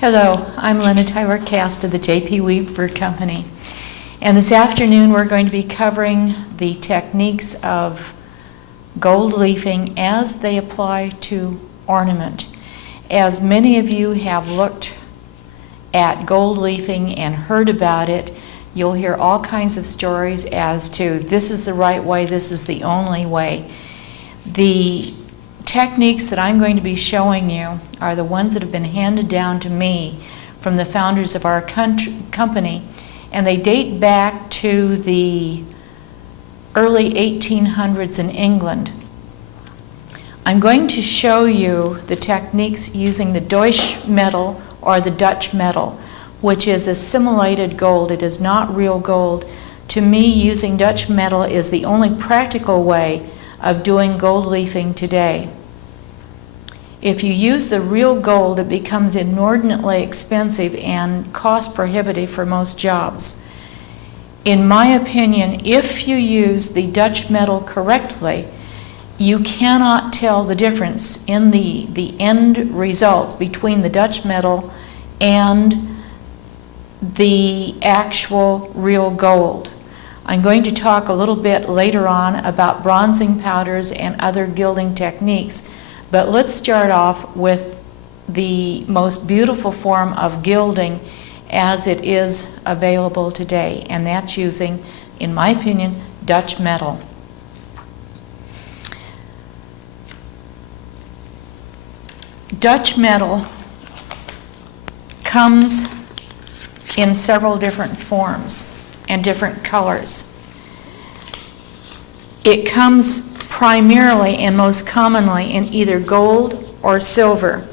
Hello, I'm Lenna Kast of the J.P. Weaver Company. And this afternoon we're going to be covering the techniques of gold leafing as they apply to ornament. As many of you have looked at gold leafing and heard about it, you'll hear all kinds of stories as to this is the right way, this is the only way. The techniques that I'm going to be showing you are the ones that have been handed down to me from the founders of our company, and they date back to the early 1800s in England. I'm going to show you the techniques using the Deutsch metal or the Dutch metal, which is assimilated gold. It is not real gold. To me, using Dutch metal is the only practical way of doing gold leafing today. If you use the real gold, it becomes inordinately expensive and cost prohibitive for most jobs. In my opinion, if you use the Dutch metal correctly, you cannot tell the difference in the end results between the Dutch metal and the actual real gold. I'm going to talk a little bit later on about bronzing powders and other gilding techniques. But let's start off with the most beautiful form of gilding as it is available today, and that's using, in my opinion, Dutch metal. Dutch metal comes in several different forms and different colors. It comes primarily and most commonly in either gold or silver.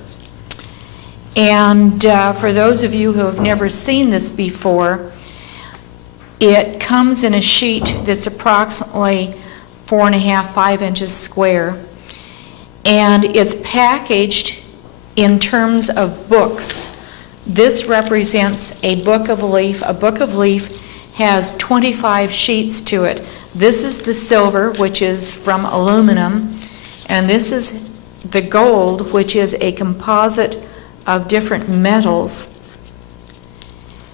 And for those of you who have never seen this before, it comes in a sheet that's approximately 4.5, 5 inches square, and it's packaged in terms of books. This represents a book of leaf. A book of leaf has 25 sheets to it. This is the silver, which is from aluminum, and this is the gold, which is a composite of different metals.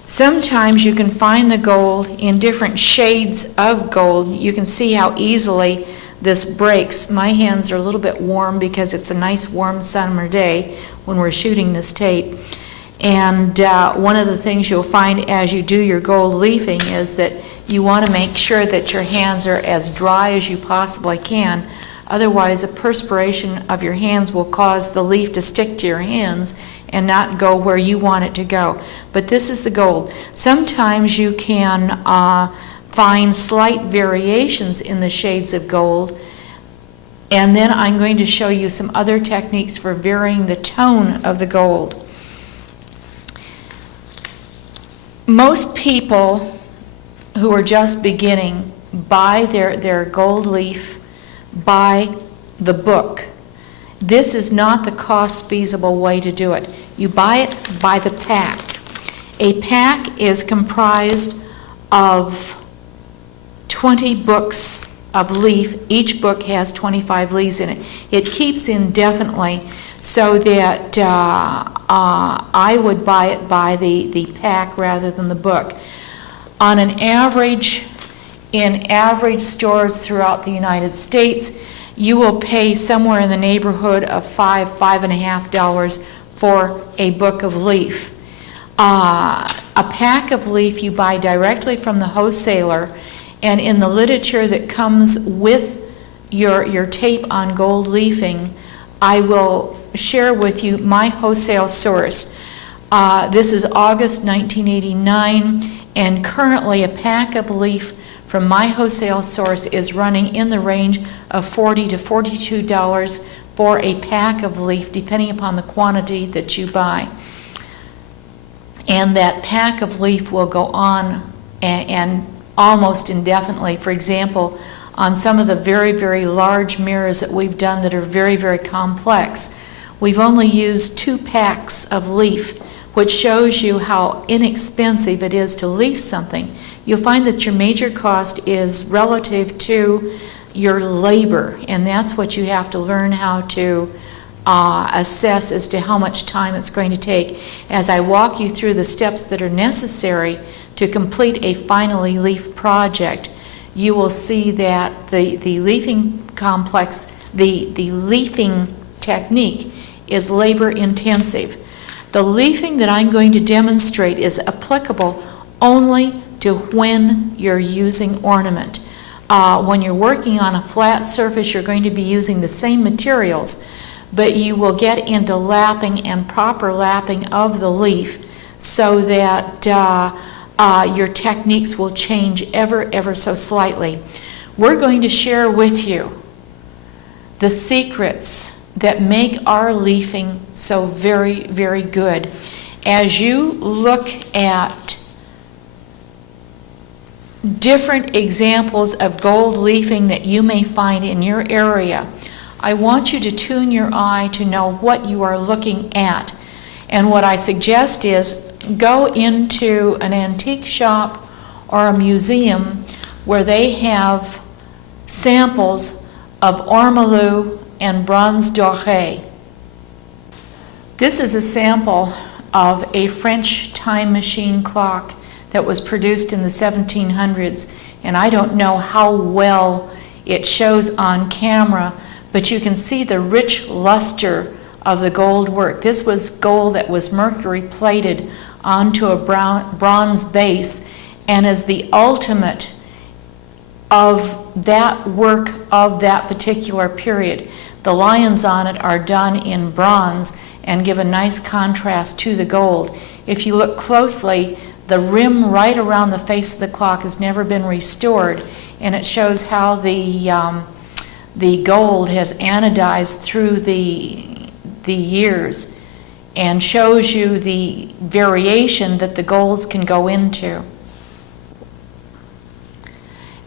Sometimes you can find the gold in different shades of gold. You can see how easily this breaks. My hands are a little bit warm because it's a nice warm summer day when we're shooting this tape. And one of the things you'll find as you do your gold leafing is that you want to make sure that your hands are as dry as you possibly can. Otherwise, the perspiration of your hands will cause the leaf to stick to your hands and not go where you want it to go. But this is the gold. Sometimes you can find slight variations in the shades of gold. And then I'm going to show you some other techniques for varying the tone of the gold. Most people who are just beginning buy their gold leaf by the book. This is not the cost feasible way to do it. You buy it by the pack. A pack is comprised of 20 books of leaf. Each book has 25 leaves in it. It keeps indefinitely, so that I would buy it by the pack rather than the book. On an average, in average stores throughout the United States, you will pay somewhere in the neighborhood of $5.50 for a book of leaf. A pack of leaf you buy directly from the wholesaler, and in the literature that comes with your tape on gold leafing, I will share with you my wholesale source. This is August 1989, and currently a pack of leaf from my wholesale source is running in the range of $40 to $42 for a pack of leaf, depending upon the quantity that you buy. And that pack of leaf will go on and almost indefinitely. For example, on some of the very, very large mirrors that we've done that are very, very complex, we've only used 2 packs of leaf, which shows you how inexpensive it is to leaf something. You'll find that your major cost is relative to your labor, and that's what you have to learn how to assess as to how much time it's going to take. As I walk you through the steps that are necessary to complete a finally leaf project, you will see that the leafing complex, the leafing technique is labor intensive. The leafing that I'm going to demonstrate is applicable only to when you're using ornament. When you're working on a flat surface, you're going to be using the same materials, but you will get into lapping and proper lapping of the leaf so that your techniques will change ever so slightly. We're going to share with you the secrets that make our leafing so very good. As you look at different examples of gold leafing that you may find in your area, I want you to tune your eye to know what you are looking at. And what I suggest is go into an antique shop or a museum where they have samples of ormolu and bronze doré. This is a sample of a French time machine clock that was produced in the 1700s, and I don't know how well it shows on camera, but you can see the rich luster of the gold work. This was gold that was mercury plated onto a bronze base, and as the ultimate of that work of that particular period. The lions on it are done in bronze and give a nice contrast to the gold. If you look closely, the rim right around the face of the clock has never been restored, and it shows how the gold has anodized through the years and shows you the variation that the golds can go into.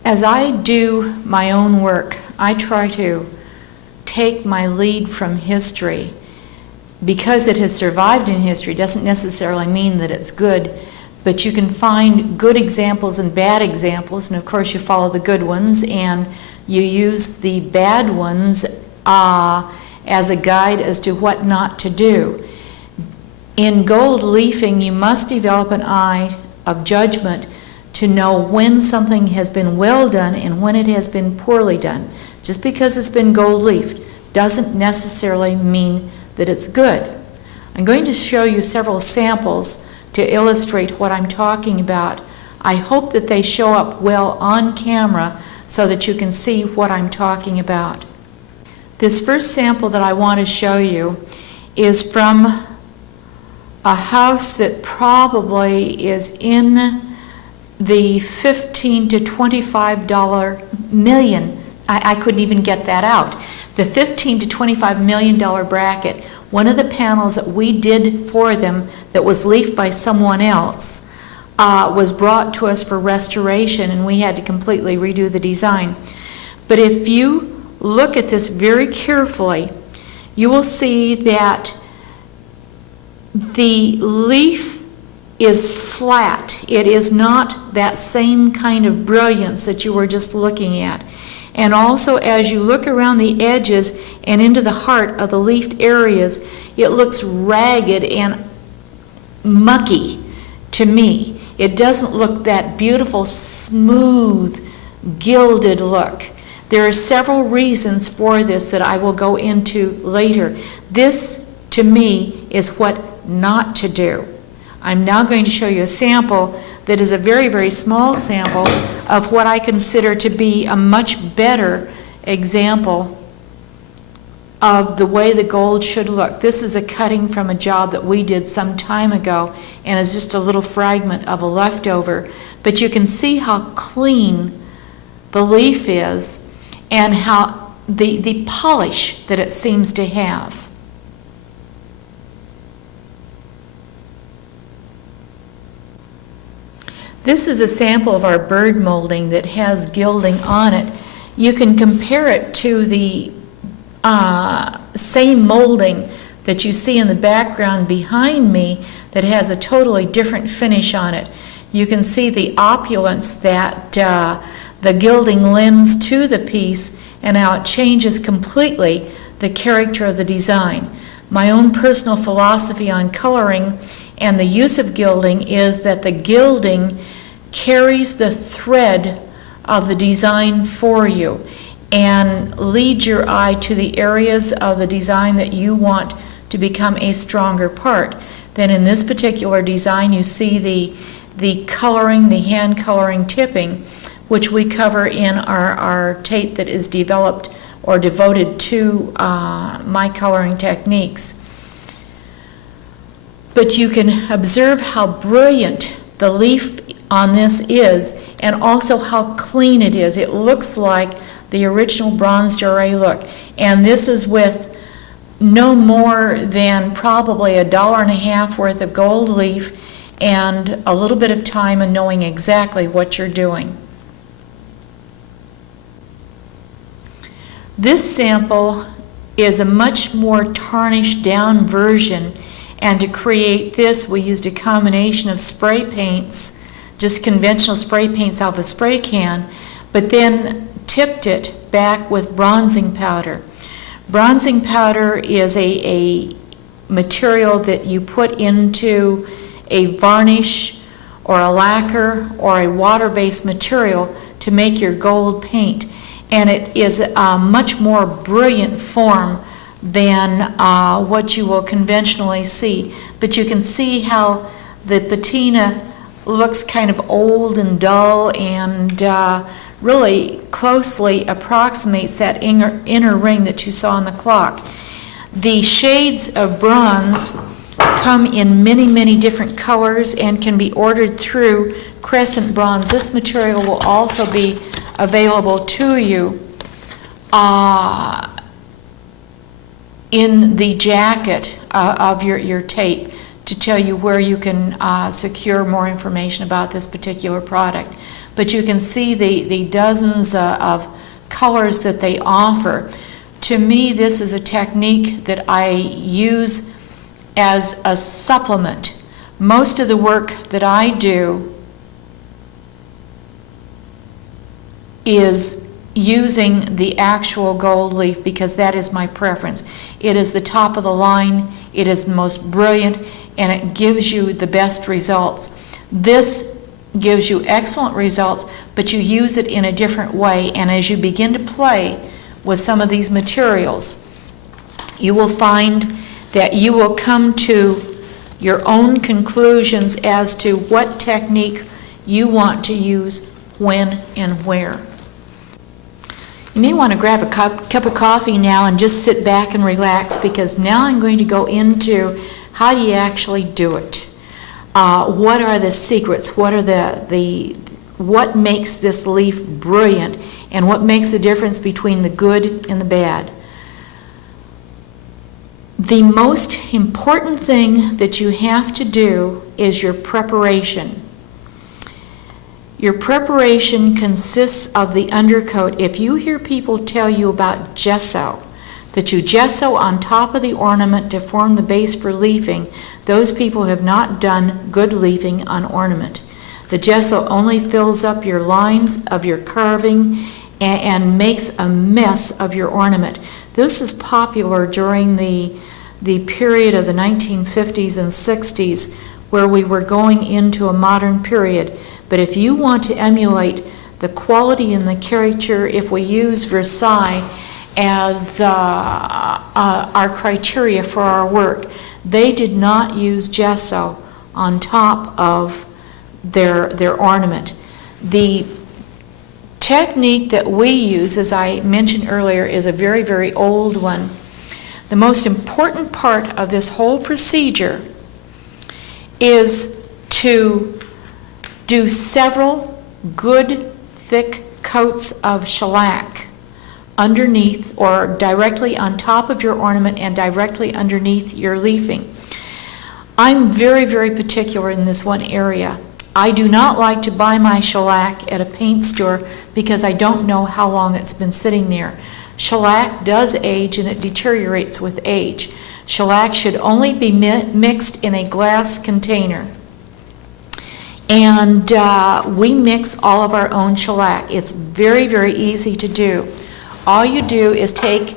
As I do my own work, I try to take my lead from history. Because it has survived in history doesn't necessarily mean that it's good, but you can find good examples and bad examples, and of course you follow the good ones and you use the bad ones as a guide as to what not to do. In gold leafing, you must develop an eye of judgment to know when something has been well done and when it has been poorly done. Just because it's been gold leafed doesn't necessarily mean that it's good. I'm going to show you several samples to illustrate what I'm talking about. I hope that they show up well on camera so that you can see what I'm talking about. This first sample that I want to show you is from a house that probably is in the $15 to $25 million. I couldn't even get that out. The $15 to $25 million bracket. One of the panels that we did for them that was leafed by someone else was brought to us for restoration, and we had to completely redo the design. But if you look at this very carefully, you will see that the leaf is flat. It is not that same kind of brilliance that you were just looking at. And also, as you look around the edges and into the heart of the leafed areas, it looks ragged and mucky to me. It doesn't look that beautiful, smooth, gilded look. There are several reasons for this that I will go into later. This, to me, is what not to do. I'm now going to show you a sample that is a very small sample of what I consider to be a much better example of the way the gold should look. This is a cutting from a job that we did some time ago, and is just a little fragment of a leftover. But you can see how clean the leaf is and how the polish that it seems to have. This is a sample of our bird molding that has gilding on it. You can compare it to the same molding that you see in the background behind me that has a totally different finish on it. You can see the opulence that the gilding lends to the piece and how it changes completely the character of the design. My own personal philosophy on coloring and the use of gilding is that the gilding carries the thread of the design for you and leads your eye to the areas of the design that you want to become a stronger part. Then in this particular design, you see the coloring, the hand coloring tipping, which we cover in our tape that is developed or devoted to my coloring techniques. But you can observe how brilliant the leaf on this is, and also how clean it is. It looks like the original bronze doré look. And this is with no more than probably $1.50 worth of gold leaf and a little bit of time and knowing exactly what you're doing. This sample is a much more tarnished down version, and to create this we used a combination of spray paints, just conventional spray paints out of a spray can, but then tipped it back with bronzing powder. Bronzing powder is a material that you put into a varnish or a lacquer or a water-based material to make your gold paint. And it is a much more brilliant form than what you will conventionally see. But you can see how the patina looks kind of old and dull and really closely approximates that inner ring that you saw on the clock. The shades of bronze come in many, many different colors and can be ordered through Crescent Bronze. This material will also be available to you in the jacket of your tape to tell you where you can secure more information about this particular product. But you can see the dozens of colors that they offer. To me, this is a technique that I use as a supplement. Most of the work that I do is using the actual gold leaf because that is my preference. It is the top of the line, it is the most brilliant, and it gives you the best results. This gives you excellent results, but you use it in a different way, and as you begin to play with some of these materials, you will find that you will come to your own conclusions as to what technique you want to use when and where. You may want to grab a cup of coffee now and just sit back and relax, because now I'm going to go into how you actually do it. What are the secrets? What are what makes this leaf brilliant, and what makes the difference between the good and the bad? The most important thing that you have to do is your preparation. Your preparation consists of the undercoat. If you hear people tell you about gesso, that you gesso on top of the ornament to form the base for leafing, those people have not done good leafing on ornament. The gesso only fills up your lines of your carving and makes a mess of your ornament. This is popular during the period of the 1950s and 60s, where we were going into a modern period. But if you want to emulate the quality and the character, if we use Versailles as our criteria for our work, they did not use gesso on top of their ornament. The technique that we use, as I mentioned earlier, is a very, very old one. The most important part of this whole procedure is to do several good thick coats of shellac underneath or directly on top of your ornament and directly underneath your leafing. I'm very, very particular in this one area. I do not like to buy my shellac at a paint store because I don't know how long it's been sitting there. Shellac does age and it deteriorates with age. Shellac should only be mixed in a glass container. And we mix all of our own shellac. It's very, very easy to do. All you do is take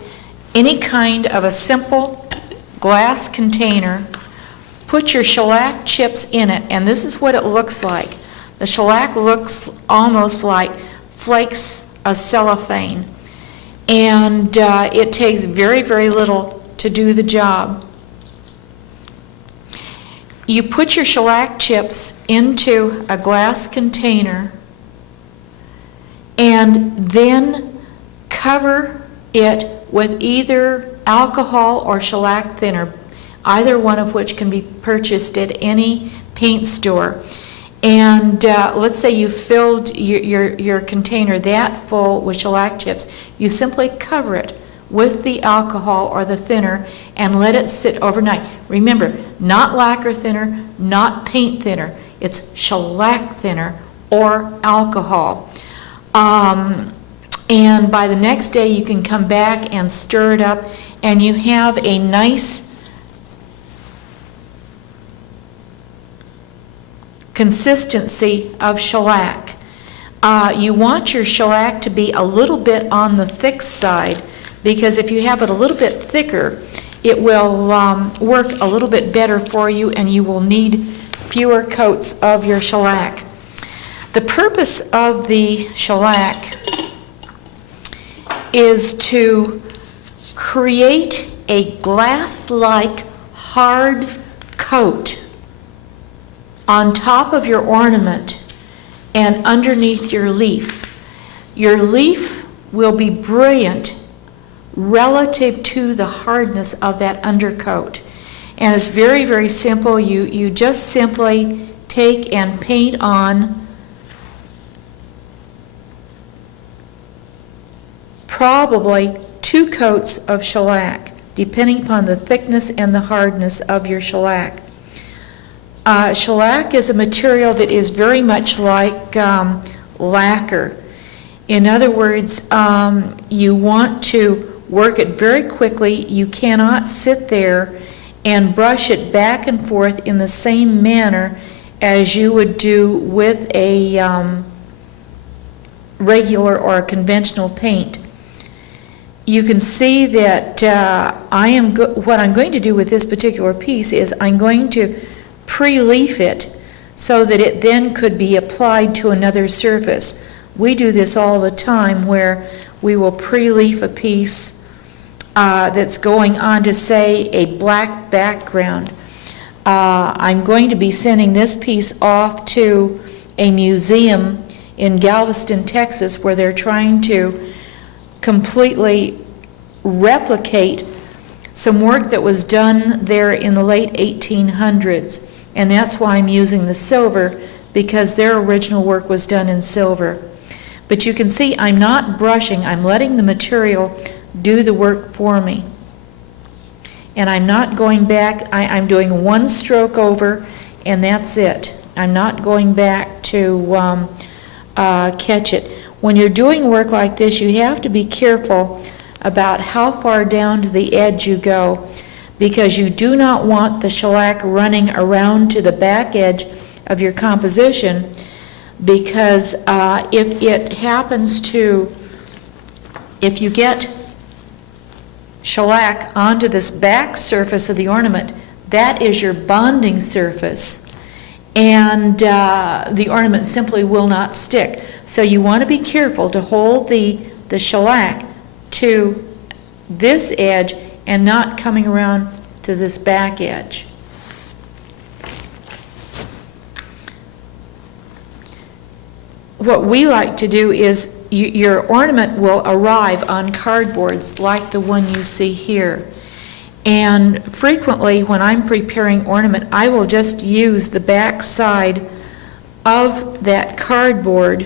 any kind of a simple glass container, put your shellac chips in it, and this is what it looks like. The shellac looks almost like flakes of cellophane, and it takes very, very little to do the job. You put your shellac chips into a glass container and then cover it with either alcohol or shellac thinner, either one of which can be purchased at any paint store. And let's say you filled your container that full with shellac chips. You simply cover it with the alcohol or the thinner and let it sit overnight. Remember, not lacquer thinner, not paint thinner. It's shellac thinner or alcohol. And by the next day you can come back and stir it up, and you have a nice consistency of shellac. You want your shellac to be a little bit on the thick side, because if you have it a little bit thicker, it will work a little bit better for you, and you will need fewer coats of your shellac. The purpose of the shellac is to create a glass-like hard coat on top of your ornament and underneath your leaf. Your leaf will be brilliant relative to the hardness of that undercoat. And it's very, very simple. You just simply take and paint on probably 2 coats of shellac, depending upon the thickness and the hardness of your shellac. Shellac is a material that is very much like lacquer. In other words, you want to work it very quickly. You cannot sit there and brush it back and forth in the same manner as you would do with a regular or a conventional paint. You can see that what I'm going to do with this particular piece is I'm going to pre-leaf it so that it then could be applied to another surface. We do this all the time, where we will pre-leaf a piece that's going onto, say, a black background. I'm going to be sending this piece off to a museum in Galveston, Texas, where they're trying to completely replicate some work that was done there in the late 1800s. And that's why I'm using the silver, because their original work was done in silver. But you can see I'm not brushing, I'm letting the material do the work for me. And I'm not going back, I'm doing one stroke over, and that's it. I'm not going back to catch it. When you're doing work like this, you have to be careful about how far down to the edge you go, because you do not want the shellac running around to the back edge of your composition, because if you get shellac onto this back surface of the ornament, that is your bonding surface, and the ornament simply will not stick. So you want to be careful to hold the shellac to this edge and not coming around to this back edge. What we like to do is your ornament will arrive on cardboards like the one you see here. And frequently when I'm preparing ornament, I will just use the back side of that cardboard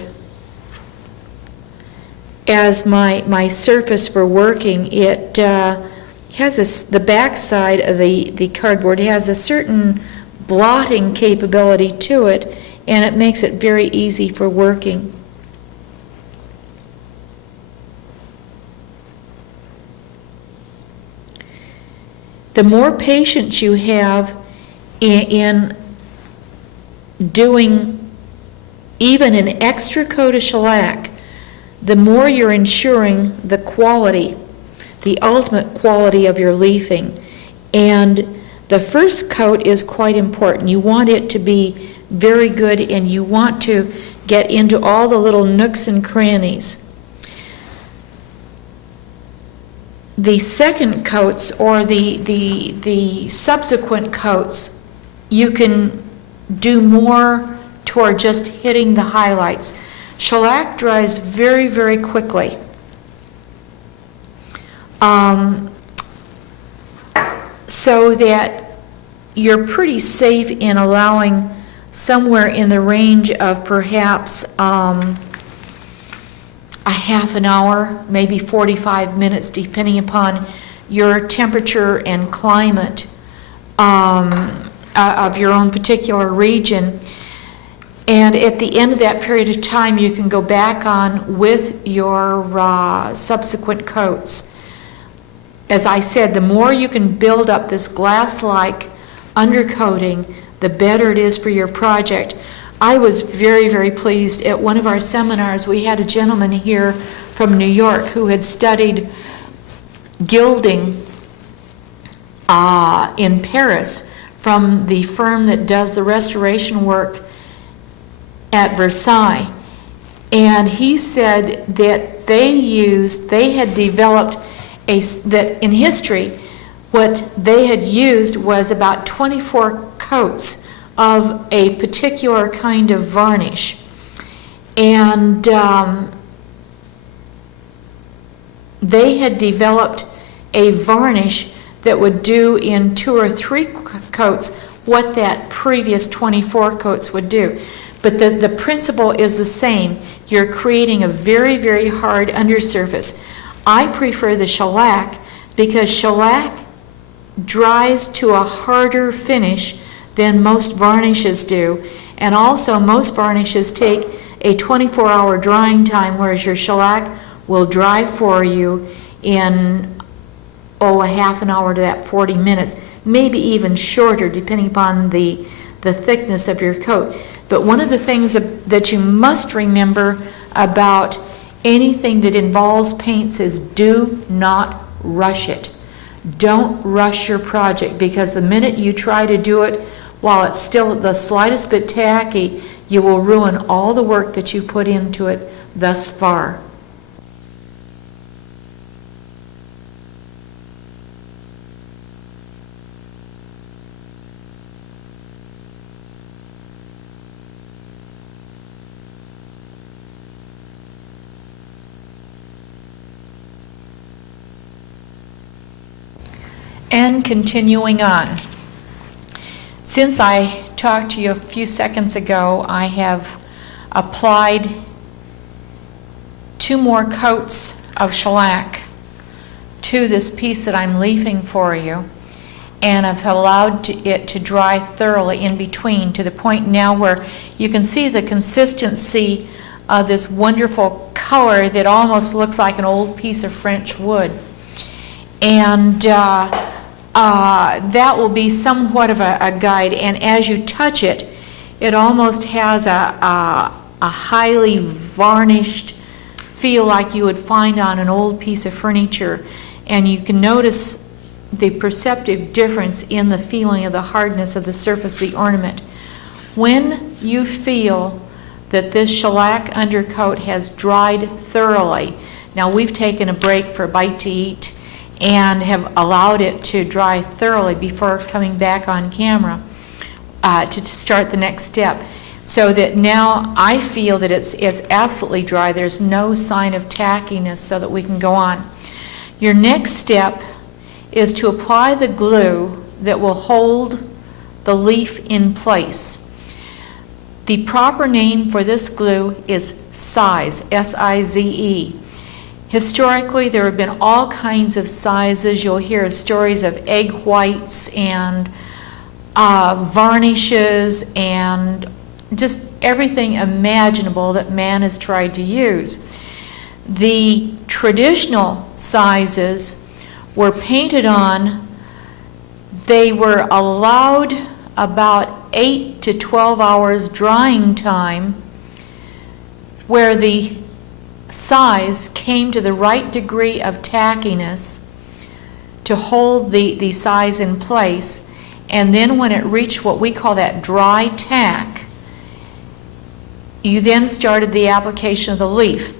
as my surface for working. It has the back side of the cardboard has a certain blotting capability to it, and it makes it very easy for working. The more patience you have in doing even an extra coat of shellac, the more you're ensuring the quality. the ultimate quality of your leafing. And the first coat is quite important. You want it to be very good, and you want to get into all the little nooks and crannies. The second coats, or the subsequent coats, you can do more toward just hitting the highlights. Shellac dries very, very quickly. So that you're pretty safe in allowing somewhere in the range of perhaps a half an hour, maybe 45 minutes, depending upon your temperature and climate of your own particular region. And at the end of that period of time, you can go back on with your subsequent coats. As I said, the more you can build up this glass-like undercoating, the better it is for your project. I was very, very pleased at one of our seminars. We had a gentleman here from New York who had studied gilding in Paris from the firm that does the restoration work at Versailles. And he said that they had developed that in history, what they had used was about 24 coats of a particular kind of varnish. And they had developed a varnish that would do in 2 or 3 coats what that previous 24 coats would do. But the principle is the same. You're creating a very, very hard undersurface. I prefer the shellac because shellac dries to a harder finish than most varnishes do. And also most varnishes take a 24-hour drying time, whereas your shellac will dry for you in a half an hour to that 40 minutes, maybe even shorter depending upon the thickness of your coat. But one of the things that you must remember about anything that involves paints is do not rush it. Don't rush your project, because the minute you try to do it while it's still the slightest bit tacky, you will ruin all the work that you put into it thus far. And continuing on. Since I talked to you a few seconds ago, I have applied 2 more coats of shellac to this piece that I'm leafing for you, and I've allowed it to dry thoroughly in between, to the point now where you can see the consistency of this wonderful color that almost looks like an old piece of French wood. And that will be somewhat of a guide, and as you touch it, it almost has a highly varnished feel like you would find on an old piece of furniture, and you can notice the perceptive difference in the feeling of the hardness of the surface of the ornament. When you feel that this shellac undercoat has dried thoroughly, now we've taken a break for a bite to eat and have allowed it to dry thoroughly before coming back on camera to start the next step. So that now I feel that it's absolutely dry. There's no sign of tackiness, so that we can go on. Your next step is to apply the glue that will hold the leaf in place. The proper name for this glue is size, S-I-Z-E. Historically, there have been all kinds of sizes. You'll hear stories of egg whites and varnishes and just everything imaginable that man has tried to use. The traditional sizes were painted on. They were allowed about 8 to 12 hours drying time, where the size came to the right degree of tackiness, to hold the size in place, and then when it reached what we call that dry tack, you then started the application of the leaf.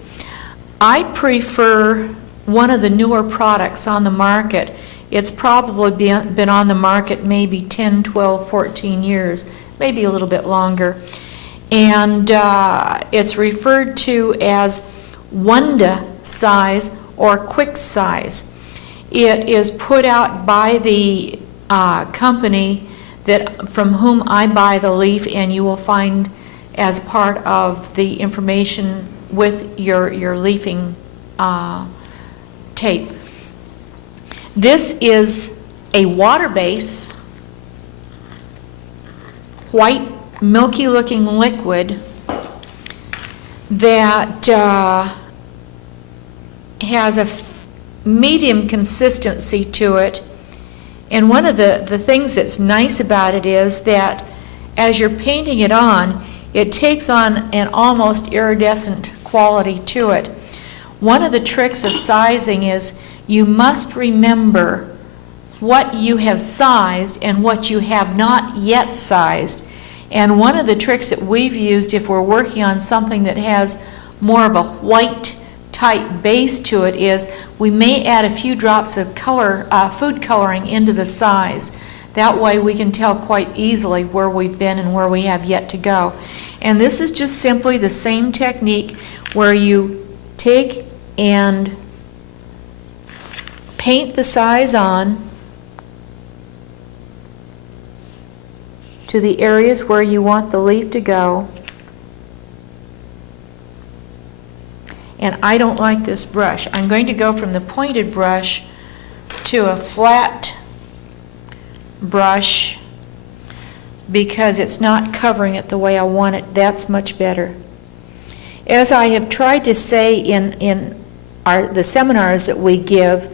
I prefer one of the newer products on the market. It's probably been on the market maybe 10, 12, 14 years, maybe a little bit longer. And it's referred to as Wunda size or quick size. It is put out by the company from whom I buy the leaf, and you will find as part of the information with your leafing tape. This is a water base, white, milky looking liquid that has a medium consistency to it. And one of the things that's nice about it is that as you're painting it on, it takes on an almost iridescent quality to it. One of the tricks of sizing is you must remember what you have sized and what you have not yet sized. And one of the tricks that we've used if we're working on something that has more of a white type base to it is we may add a few drops of color, food coloring into the size. That way we can tell quite easily where we've been and where we have yet to go. And this is just simply the same technique where you take and paint the size on to the areas where you want the leaf to go. And I don't like this brush. I'm going to go from the pointed brush to a flat brush because it's not covering it the way I want it. That's much better. As I have tried to say in the seminars that we give,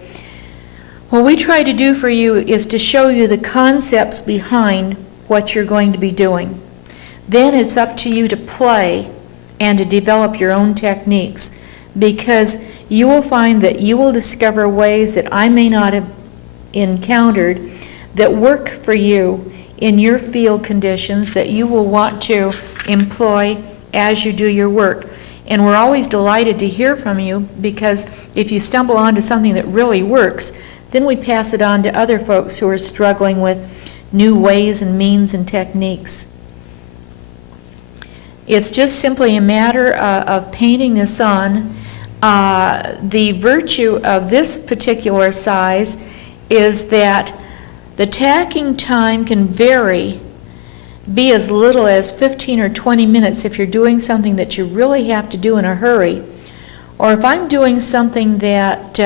what we try to do for you is to show you the concepts behind what you're going to be doing. Then it's up to you to play and to develop your own techniques, because you will find that you will discover ways that I may not have encountered that work for you in your field conditions that you will want to employ as you do your work. And we're always delighted to hear from you, because if you stumble onto something that really works, then we pass it on to other folks who are struggling with new ways and means and techniques. It's just simply a matter of painting this on. The virtue of this particular size is that the tacking time can vary, be as little as 15 or 20 minutes if you're doing something that you really have to do in a hurry. Or if I'm doing something that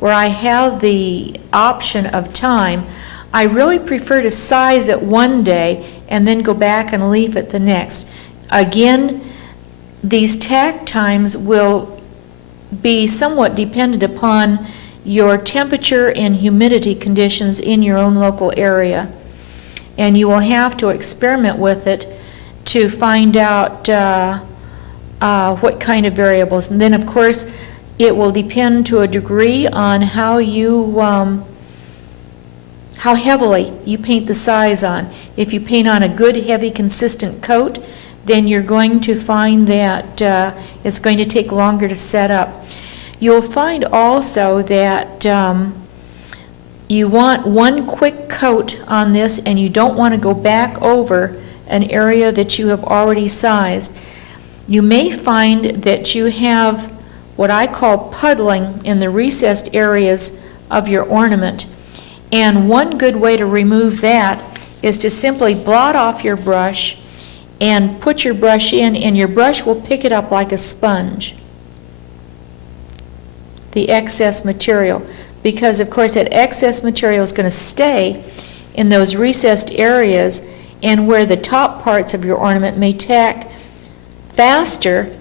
where I have the option of time, I really prefer to size it one day and then go back and leaf it the next. Again, these tack times will be somewhat dependent upon your temperature and humidity conditions in your own local area. And you will have to experiment with it to find out what kind of variables. And then, of course, it will depend to a degree on how heavily you paint the size on. If you paint on a good, heavy, consistent coat, then you're going to find that it's going to take longer to set up. You'll find also that you want one quick coat on this, and you don't want to go back over an area that you have already sized. You may find that you have what I call puddling in the recessed areas of your ornament. And one good way to remove that is to simply blot off your brush and put your brush in, and your brush will pick it up like a sponge, the excess material, because of course that excess material is going to stay in those recessed areas, and where the top parts of your ornament may tack faster,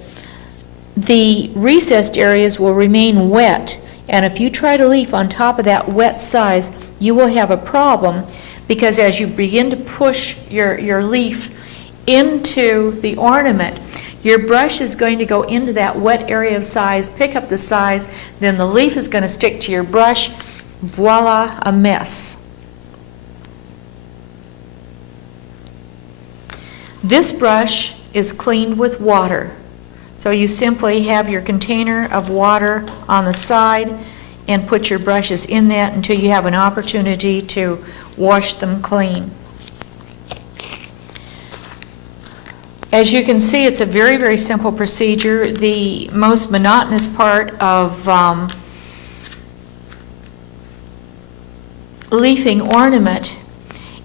the recessed areas will remain wet. And if you try to leaf on top of that wet size, you will have a problem, because as you begin to push your leaf into the ornament, your brush is going to go into that wet area of size, pick up the size, then the leaf is going to stick to your brush, voila, a mess. This brush is cleaned with water. So you simply have your container of water on the side and put your brushes in that until you have an opportunity to wash them clean. As you can see, it's a very, very simple procedure. The most monotonous part of leafing ornament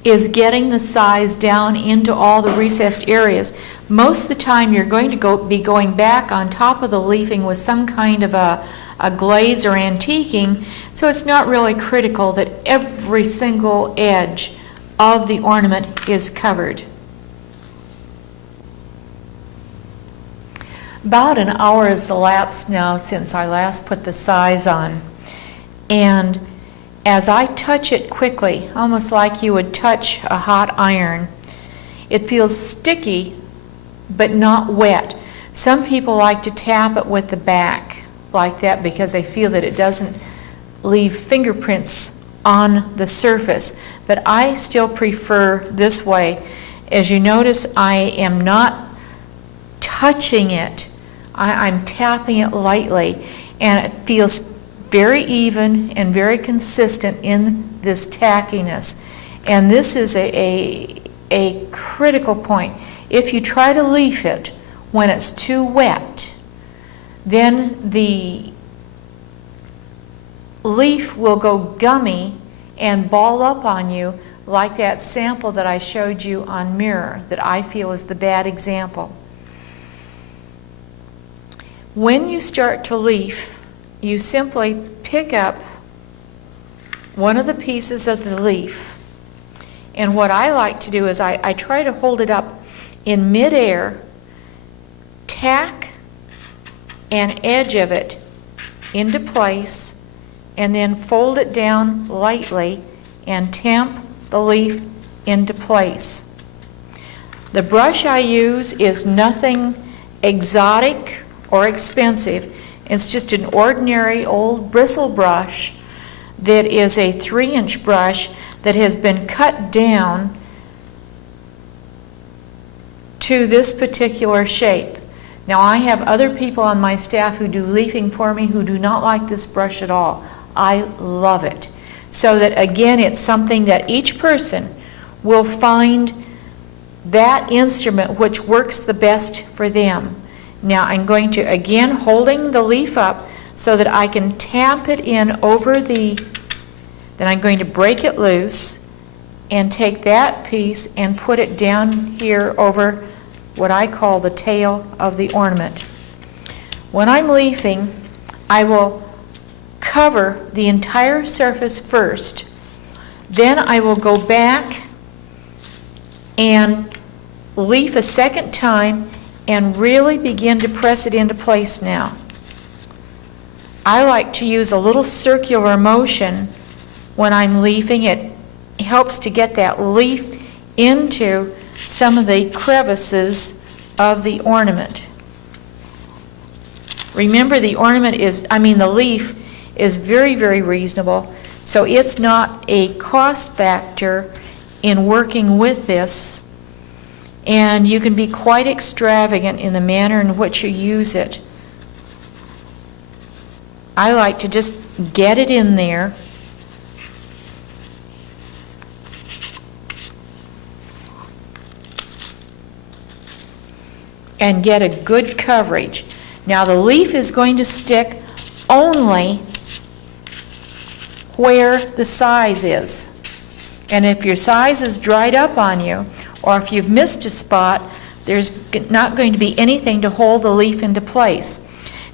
is getting the size down into all the recessed areas. Most of the time you're going to be going back on top of the leafing with some kind of a glaze or antiquing, so it's not really critical that every single edge of the ornament is covered. About an hour has elapsed now since I last put the size on, and as I touch it quickly, almost like you would touch a hot iron, it feels sticky but not wet. Some people like to tap it with the back like that because they feel that it doesn't leave fingerprints on the surface, but I still prefer this way. As you notice, I am not touching it. I'm tapping it lightly, and it feels very even and very consistent in this tackiness. And this is a critical point. If you try to leaf it when it's too wet, then the leaf will go gummy and ball up on you like that sample that I showed you on mirror that I feel is the bad example. When you start to leaf, you simply pick up one of the pieces of the leaf, and what I like to do is I try to hold it up in midair, tack an edge of it into place, and then fold it down lightly and tamp the leaf into place. The brush I use is nothing exotic or expensive. It's just an ordinary old bristle brush that is a 3-inch brush that has been cut down to this particular shape. Now, I have other people on my staff who do leafing for me who do not like this brush at all. I love it. So that, again, it's something that each person will find that instrument which works the best for them. Now, I'm going to, again, holding the leaf up so that I can tap it in over then I'm going to break it loose and take that piece and put it down here over what I call the tail of the ornament. When I'm leafing, I will cover the entire surface first. Then I will go back and leaf a second time and really begin to press it into place now. I like to use a little circular motion when I'm leafing. It helps to get that leaf into some of the crevices of the ornament. Remember, the leaf is very, very reasonable, so it's not a cost factor in working with this. And you can be quite extravagant in the manner in which you use it. I like to just get it in there. And get a good coverage. Now, the leaf is going to stick only where the size is. And if your size is dried up on you, or if you've missed a spot, there's not going to be anything to hold the leaf into place.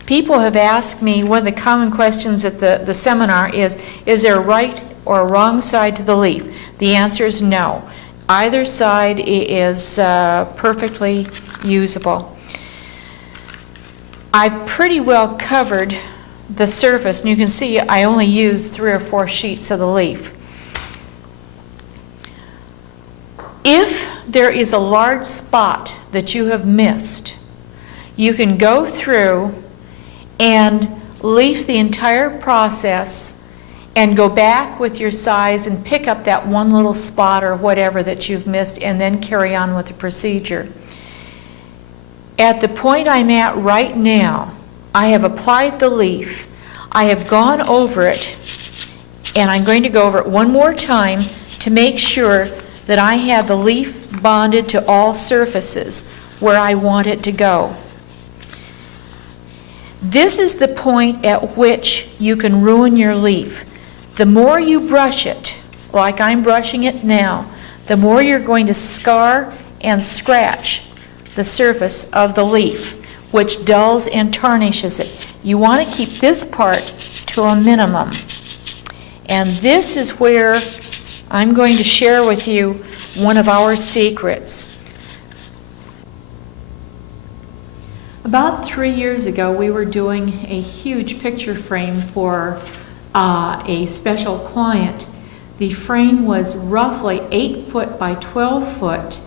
People have asked me, one of the common questions at the seminar is there a right or a wrong side to the leaf? The answer is no. Either side is perfectly usable. I've pretty well covered the surface, and you can see I only used 3 or 4 sheets of the leaf. If there is a large spot that you have missed, you can go through and leaf the entire process and go back with your size and pick up that one little spot or whatever that you've missed, and then carry on with the procedure. At the point I'm at right now, I have applied the leaf. I have gone over it, and I'm going to go over it one more time to make sure that I have the leaf bonded to all surfaces where I want it to go. This is the point at which you can ruin your leaf. The more you brush it, like I'm brushing it now, the more you're going to scar and scratch the surface of the leaf, which dulls and tarnishes it. You want to keep this part to a minimum. And this is where I'm going to share with you one of our secrets. About 3 years ago, we were doing a huge picture frame for a special client. The frame was roughly 8 foot by 12 foot,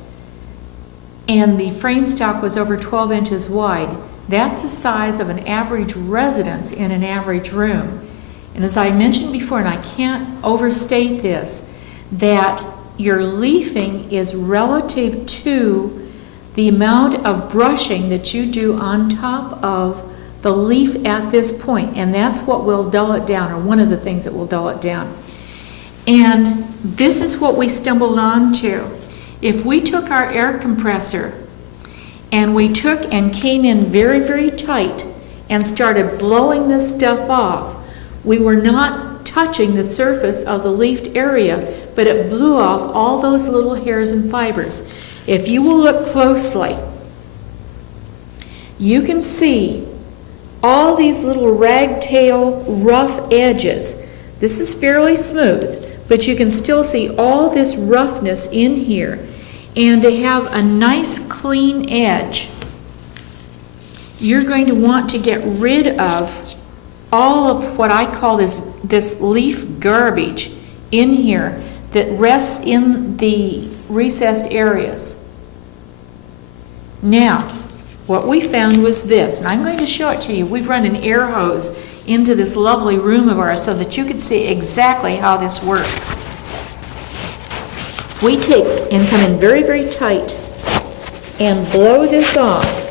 and the frame stock was over 12 inches wide. That's the size of an average residence in an average room. And as I mentioned before, and I can't overstate this, that your leafing is relative to the amount of brushing that you do on top of the leaf at this point, and that's what will dull it down, or one of the things that will dull it down. And this is what we stumbled onto. If we took our air compressor and we took and came in very, very tight and started blowing this stuff off, we were not touching the surface of the leafed area, but it blew off all those little hairs and fibers. If you will look closely, you can see all these little ragtail rough edges. This is fairly smooth, but you can still see all this roughness in here. And to have a nice clean edge, you're going to want to get rid of all of what I call this leaf garbage in here that rests in the recessed areas. Now, what we found was this, and I'm going to show it to you. We've run an air hose into this lovely room of ours so that you can see exactly how this works. If we take and come in very, very tight and blow this off,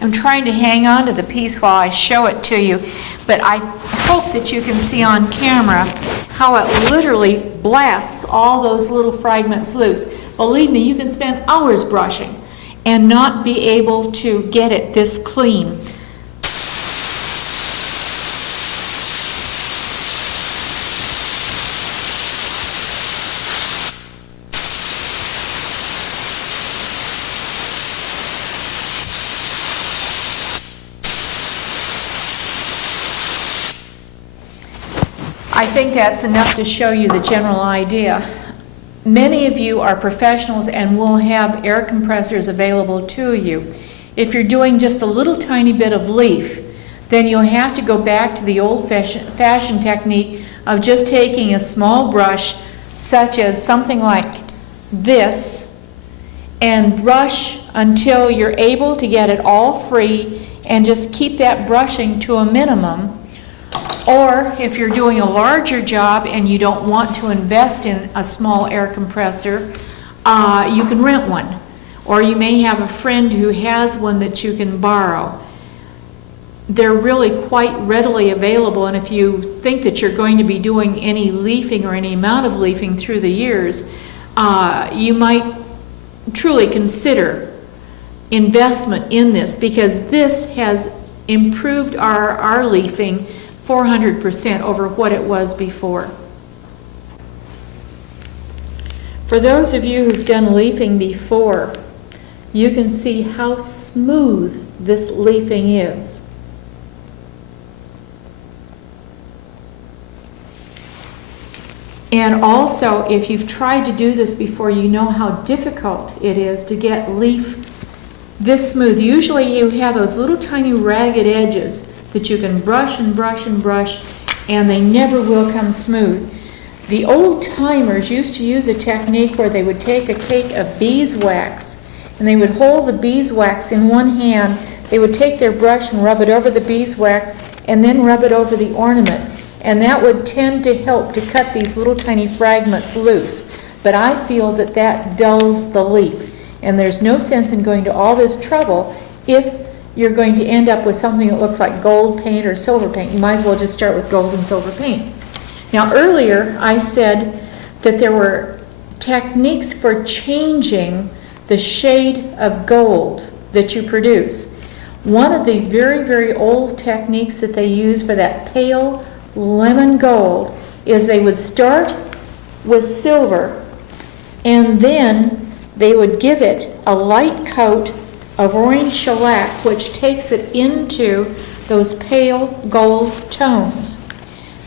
I'm trying to hang on to the piece while I show it to you, but I hope that you can see on camera how it literally blasts all those little fragments loose. Believe me, you can spend hours brushing and not be able to get it this clean. I think that's enough to show you the general idea. Many of you are professionals and will have air compressors available to you. If you're doing just a little tiny bit of leaf, then you'll have to go back to the old-fashioned technique of just taking a small brush, such as something like this, and brush until you're able to get it all free and just keep that brushing to a minimum. Or if you're doing a larger job and you don't want to invest in a small air compressor, you can rent one. Or you may have a friend who has one that you can borrow. They're really quite readily available, and if you think that you're going to be doing any leafing or any amount of leafing through the years, you might truly consider investment in this, because this has improved our leafing 400% over what it was before. For those of you who've done leafing before, you can see how smooth this leafing is. And also, if you've tried to do this before, you know how difficult it is to get leaf this smooth. Usually you have those little tiny ragged edges that you can brush and brush and brush, and they never will come smooth. The old timers used to use a technique where they would take a cake of beeswax, and they would hold the beeswax in one hand. They would take their brush and rub it over the beeswax, and then rub it over the ornament. And that would tend to help to cut these little tiny fragments loose. But I feel that that dulls the leaf. And there's no sense in going to all this trouble if you're going to end up with something that looks like gold paint or silver paint. You might as well just start with gold and silver paint. Now earlier I said that there were techniques for changing the shade of gold that you produce. One of the very, very old techniques that they use for that pale lemon gold is they would start with silver, and then they would give it a light coat of orange shellac, which takes it into those pale gold tones.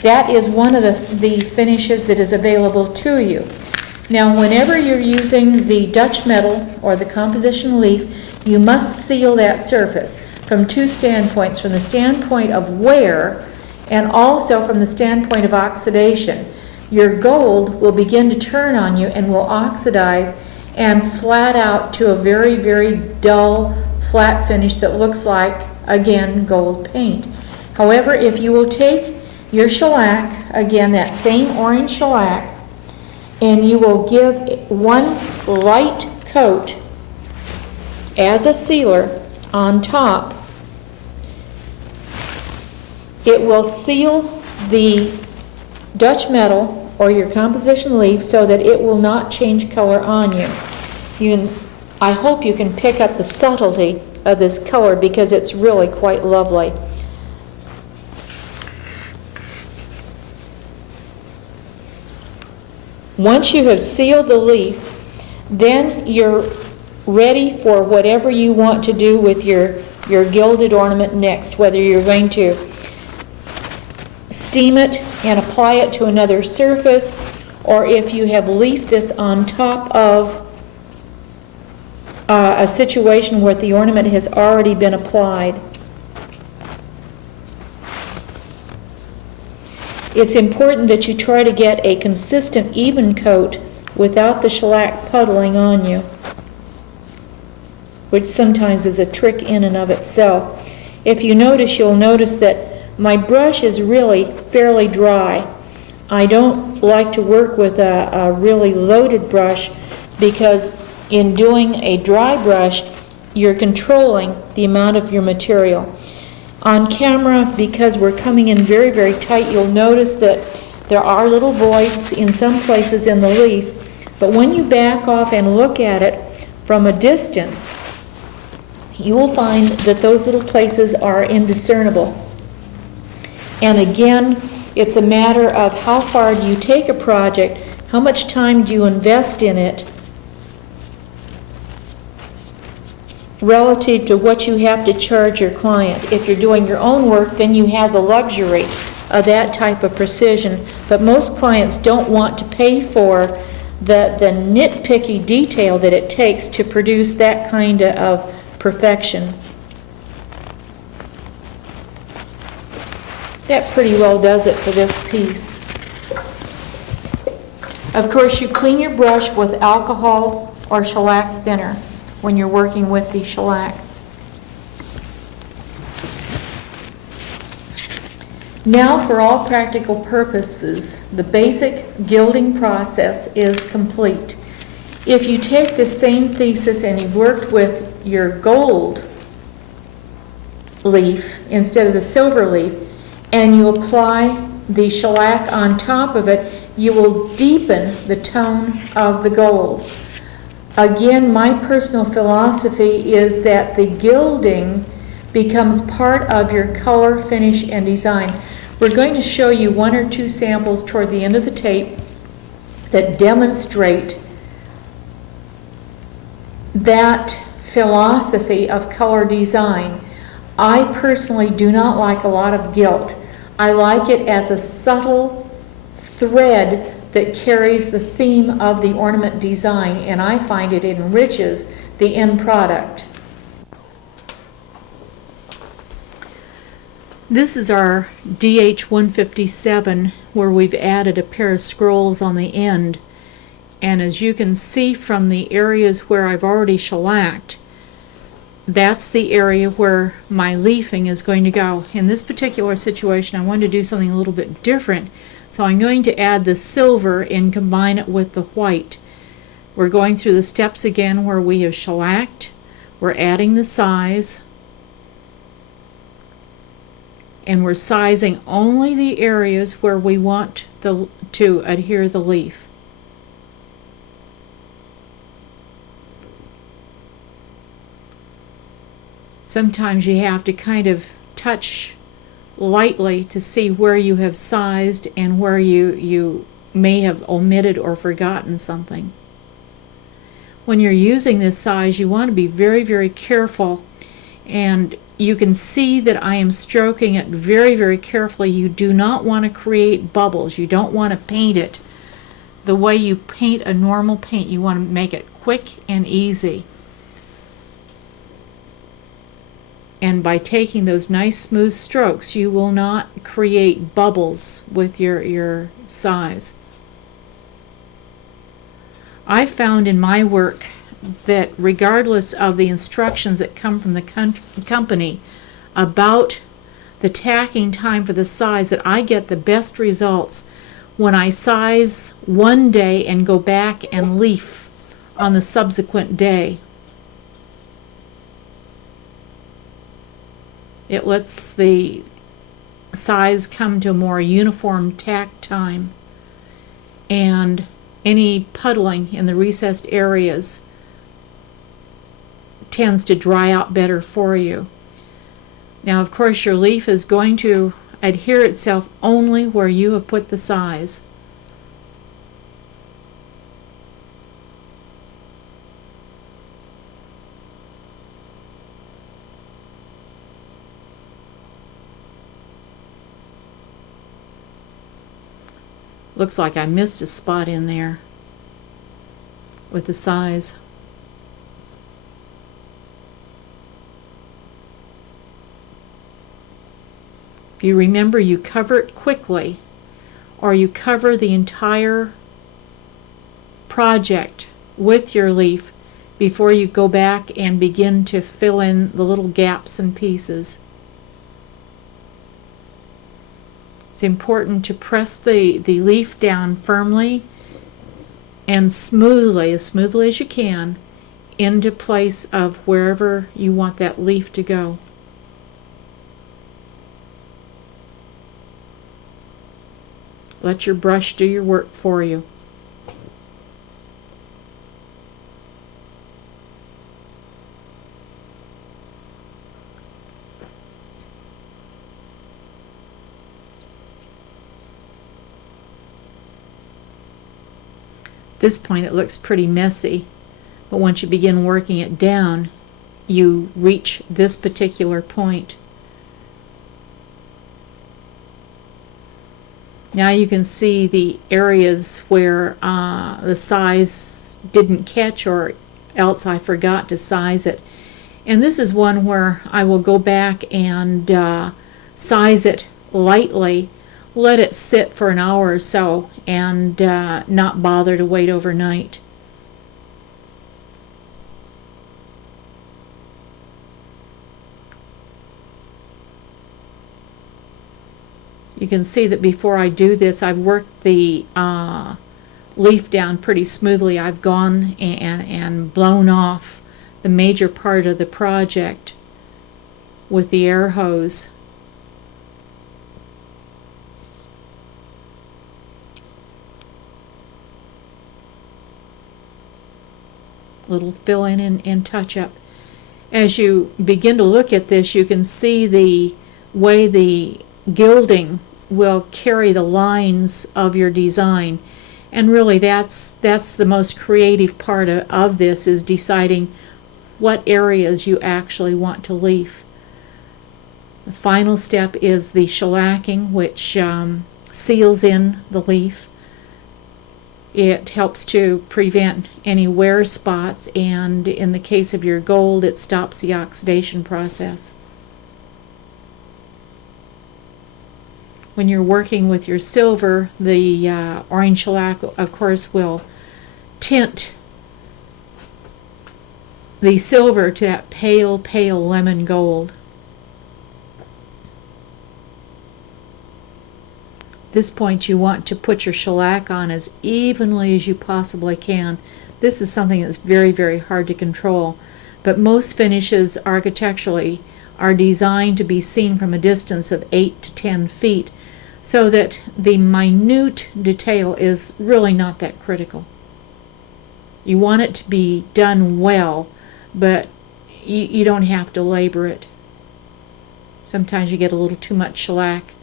That is one of the finishes that is available to you. Now, whenever you're using the Dutch metal or the composition leaf, you must seal that surface from two standpoints, from the standpoint of wear and also from the standpoint of oxidation. Your gold will begin to turn on you and will oxidize and flat out to a very, very dull, flat finish that looks like, again, gold paint. However, if you will take your shellac, again, that same orange shellac, and you will give one light coat as a sealer on top, it will seal the Dutch metal or your composition leaf so that it will not change color on you. I hope you can pick up the subtlety of this color because it's really quite lovely. Once you have sealed the leaf, then you're ready for whatever you want to do with your gilded ornament next, whether you're going to steam it and apply it to another surface, or if you have leafed this on top of a situation where the ornament has already been applied. It's important that you try to get a consistent, even coat without the shellac puddling on you, which sometimes is a trick in and of itself. If you notice, you'll notice that my brush is really fairly dry. I don't like to work with a really loaded brush because in doing a dry brush, you're controlling the amount of your material. On camera, because we're coming in very, very tight, you'll notice that there are little voids in some places in the leaf, but when you back off and look at it from a distance, you will find that those little places are indiscernible. And again, it's a matter of how far do you take a project, how much time do you invest in it, relative to what you have to charge your client. If you're doing your own work, then you have the luxury of that type of precision. But most clients don't want to pay for the nitpicky detail that it takes to produce that kind of perfection. That pretty well does it for this piece. Of course, you clean your brush with alcohol or shellac thinner when you're working with the shellac. Now, for all practical purposes, the basic gilding process is complete. If you take the same thesis and you've worked with your gold leaf instead of the silver leaf, and you apply the shellac on top of it, you will deepen the tone of the gold. Again, my personal philosophy is that the gilding becomes part of your color, finish, and design. We're going to show you one or two samples toward the end of the tape that demonstrate that philosophy of color design. I personally do not like a lot of gilt. I like it as a subtle thread that carries the theme of the ornament design, and I find it enriches the end product. This is our DH-157, where we've added a pair of scrolls on the end. And as you can see from the areas where I've already shellacked, that's the area where my leafing is going to go. In this particular situation, I wanted to do something a little bit different, so I'm going to add the silver and combine it with the white. We're going through the steps again where we have shellacked. We're adding the size, and we're sizing only the areas where we want to adhere the leaf. Sometimes you have to kind of touch lightly to see where you have sized and where you may have omitted or forgotten something. When you're using this size, you want to be very, very careful, and you can see that I am stroking it very, very carefully. You do not want to create bubbles. You don't want to paint it the way you paint a normal paint. You want to make it quick and easy. And by taking those nice smooth strokes, you will not create bubbles with your size. I found in my work that regardless of the instructions that come from the company about the tacking time for the size, that I get the best results when I size one day and go back and leaf on the subsequent day. It lets the size come to a more uniform tack time, and any puddling in the recessed areas tends to dry out better for you. Now, of course, your leaf is going to adhere itself only where you have put the size. Looks like I missed a spot in there with the size. If you remember, you cover it quickly, or you cover the entire project with your leaf before you go back and begin to fill in the little gaps and pieces. It's important to press the leaf down firmly and smoothly as you can, into place of wherever you want that leaf to go. Let your brush do your work for you. At this point it looks pretty messy, but once you begin working it down, you reach this particular point. Now you can see the areas where the size didn't catch, or else I forgot to size it. And this is one where I will go back and size it lightly, let it sit for an hour or so, and not bother to wait overnight. You can see that before I do this, I've worked the leaf down pretty smoothly. I've gone and blown off the major part of the project with the air hose. Little fill in and touch up. As you begin to look at this, you can see the way the gilding will carry the lines of your design, and really that's the most creative part of this, is deciding what areas you actually want to leaf. The final step is the shellacking, which seals in the leaf. It helps to prevent any wear spots, and in the case of your gold, it stops the oxidation process. When you're working with your silver, the orange shellac, of course, will tint the silver to that pale, pale lemon gold. At this point, you want to put your shellac on as evenly as you possibly can. This is something that's very, very hard to control, but most finishes architecturally are designed to be seen from a distance of 8 to 10 feet, so that the minute detail is really not that critical. You want it to be done well, but you don't have to labor it. Sometimes you get a little too much shellac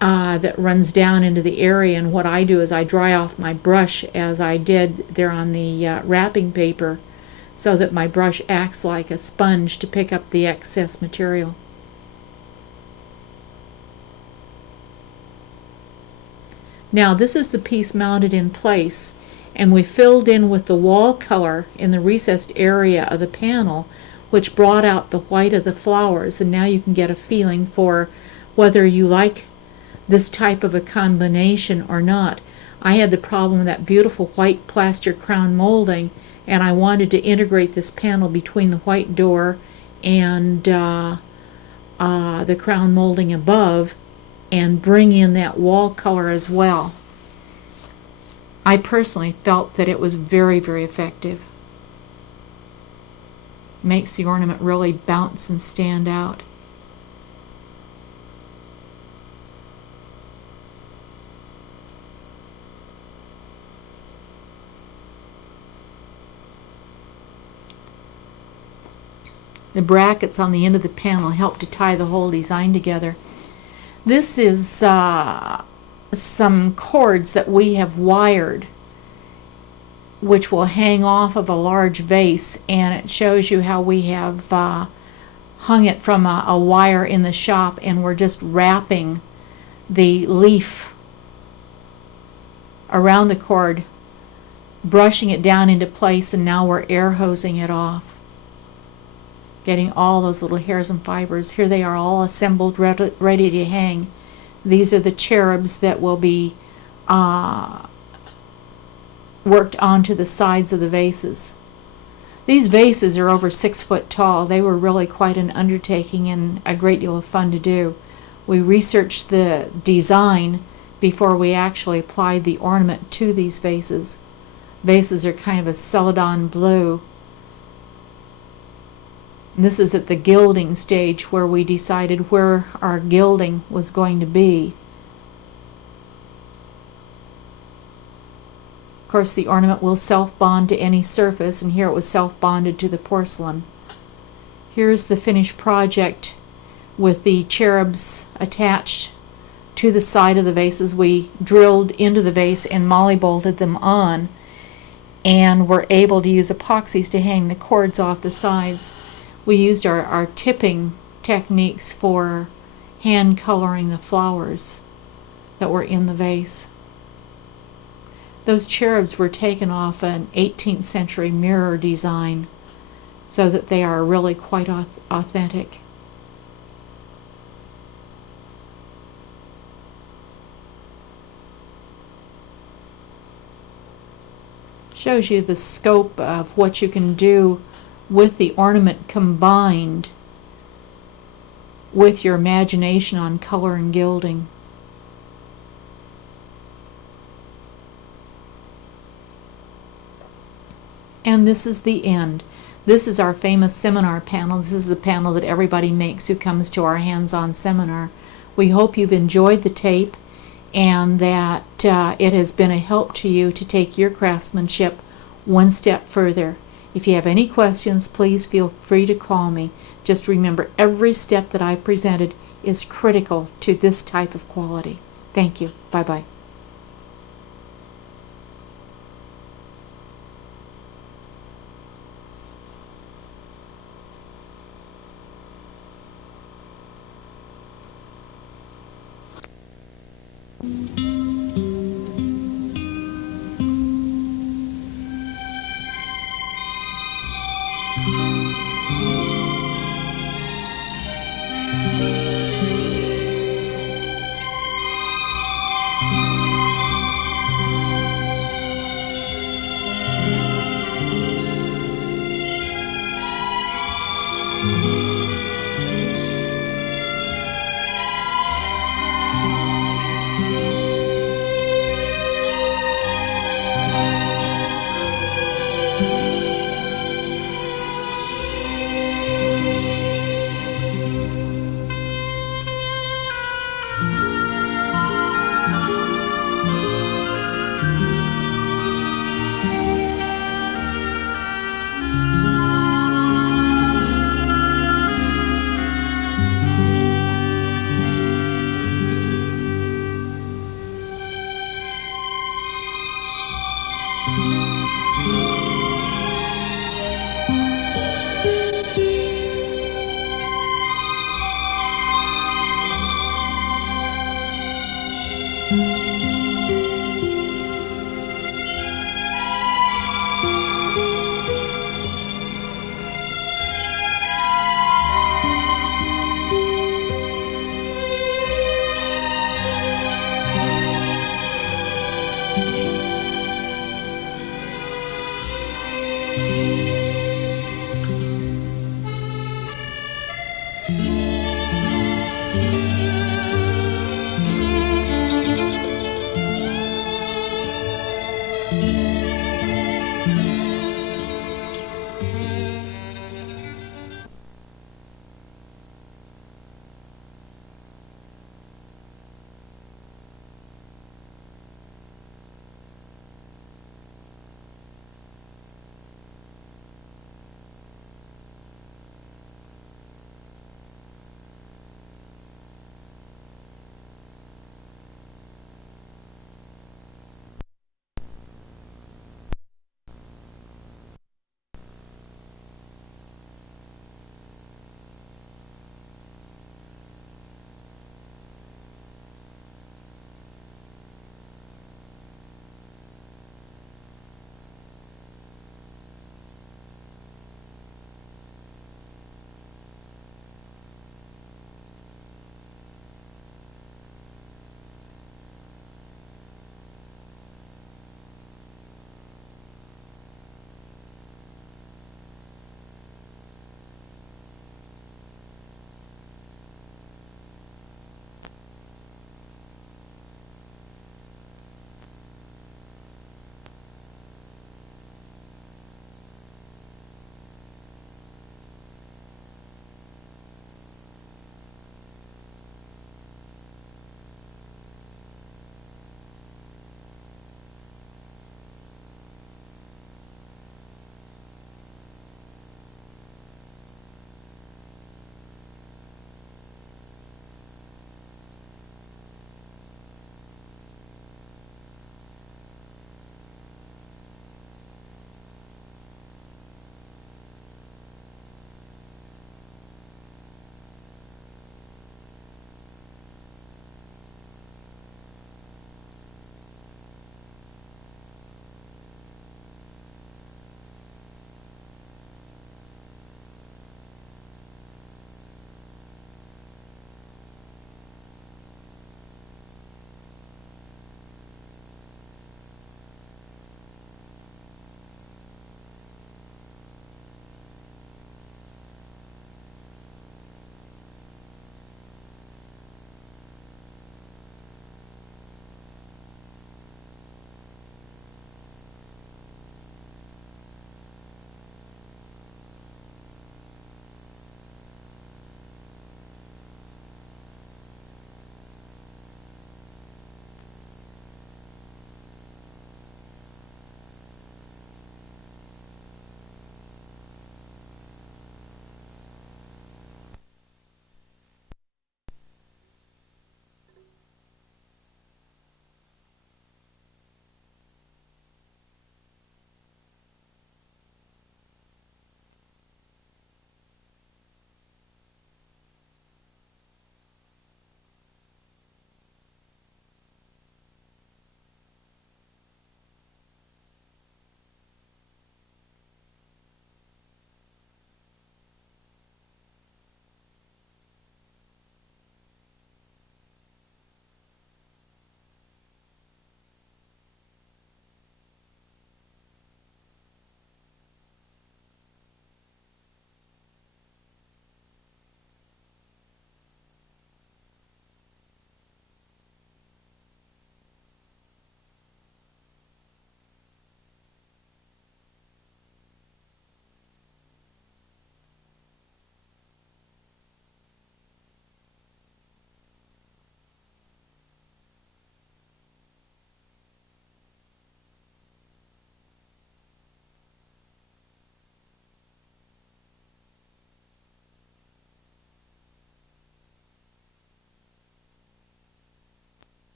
that runs down into the area, and what I do is I dry off my brush as I did there on the wrapping paper, so that my brush acts like a sponge to pick up the excess material. Now this is the piece mounted in place, and we filled in with the wall color in the recessed area of the panel, which brought out the white of the flowers, and now you can get a feeling for whether you like this type of a combination or not. I had the problem with that beautiful white plaster crown molding, and I wanted to integrate this panel between the white door and the crown molding above, and bring in that wall color as well. I personally felt that it was very, very effective. Makes the ornament really bounce and stand out. The brackets on the end of the panel help to tie the whole design together. This is some cords that we have wired, which will hang off of a large vase, and it shows you how we have hung it from a wire in the shop, and we're just wrapping the leaf around the cord, brushing it down into place, and now we're air hosing it off, getting all those little hairs and fibers. Here they are all assembled, ready to hang. These are the cherubs that will be worked onto the sides of the vases. These vases are over 6 foot tall. They were really quite an undertaking and a great deal of fun to do. We researched the design before we actually applied the ornament to these vases. Vases are kind of a celadon blue. And this is at the gilding stage, where we decided where our gilding was going to be. Of course, the ornament will self-bond to any surface, and here it was self-bonded to the porcelain. Here's the finished project with the cherubs attached to the side of the vases. We drilled into the vase and molly-bolted them on, and were able to use epoxies to hang the cords off the sides. We used our tipping techniques for hand coloring the flowers that were in the vase. Those cherubs were taken off an 18th century mirror design, so that they are really quite authentic. Shows you the scope of what you can do with the ornament combined with your imagination on color and gilding. And this is the end. This is our famous seminar panel. This is the panel that everybody makes who comes to our hands-on seminar. We hope you've enjoyed the tape, and that it has been a help to you to take your craftsmanship one step further. If you have any questions, please feel free to call me. Just remember, every step that I presented is critical to this type of quality. Thank you. Bye-bye.